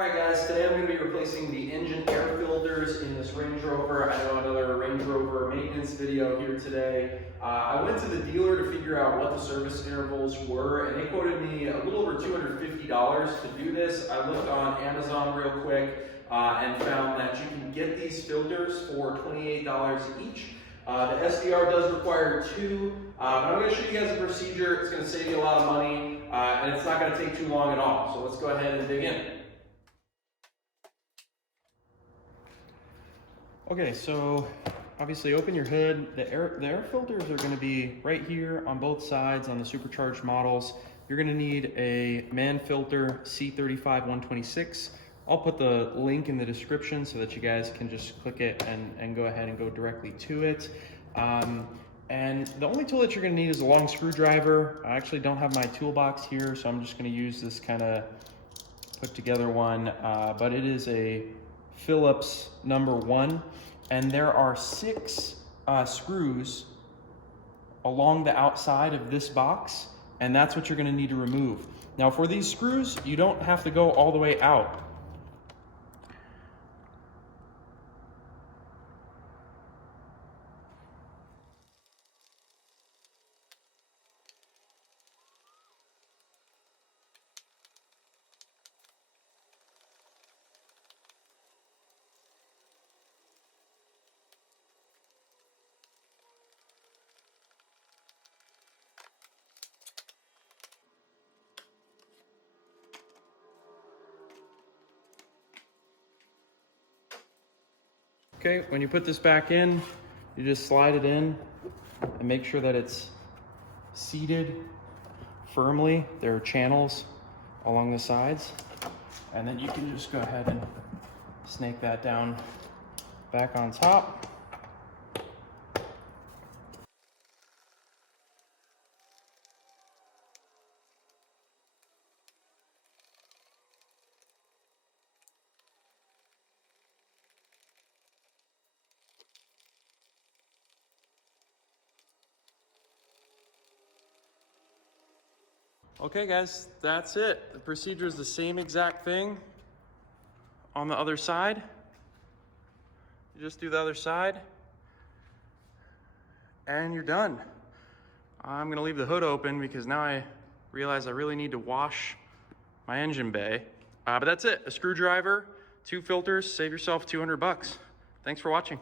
Alright guys, today I'm going to be replacing the engine air filters in this Range Rover. I know another Range Rover maintenance video here today. I went to the dealer to figure out what the service intervals were, and they quoted me a little over $250 to do this. I looked on Amazon real quick and found that you can get these filters for $28 each. The SVR does require two, but I'm going to show you guys the procedure. It's going to save you a lot of money, and it's not going to take too long at all. So let's go ahead and dig in. Okay, so obviously open your hood. The air filters are going to be right here on both sides on the Supercharged models. You're going to need a Mann filter C35-126. I'll put the link in the description so that you guys can just click it and go ahead and go directly to it. And the only tool that you're going to need is a long screwdriver. I actually don't have my toolbox here, so I'm just going to use this kind of put together one, but it is a Phillips #1, and there are 6 screws along the outside of this box, and that's what you're going to need to remove. Now for these screws, you don't have to go all the way out. Okay, when you put this back in, you just slide it in and make sure that it's seated firmly. There are channels along the sides, and then you can just go ahead and snake that down back on top. Okay guys, that's it. The procedure is the same exact thing on the other side. You just do the other side and you're done. I'm gonna leave the hood open because now I realize I really need to wash my engine bay. But that's it, a screwdriver, 2 filters, save yourself $200. Thanks for watching.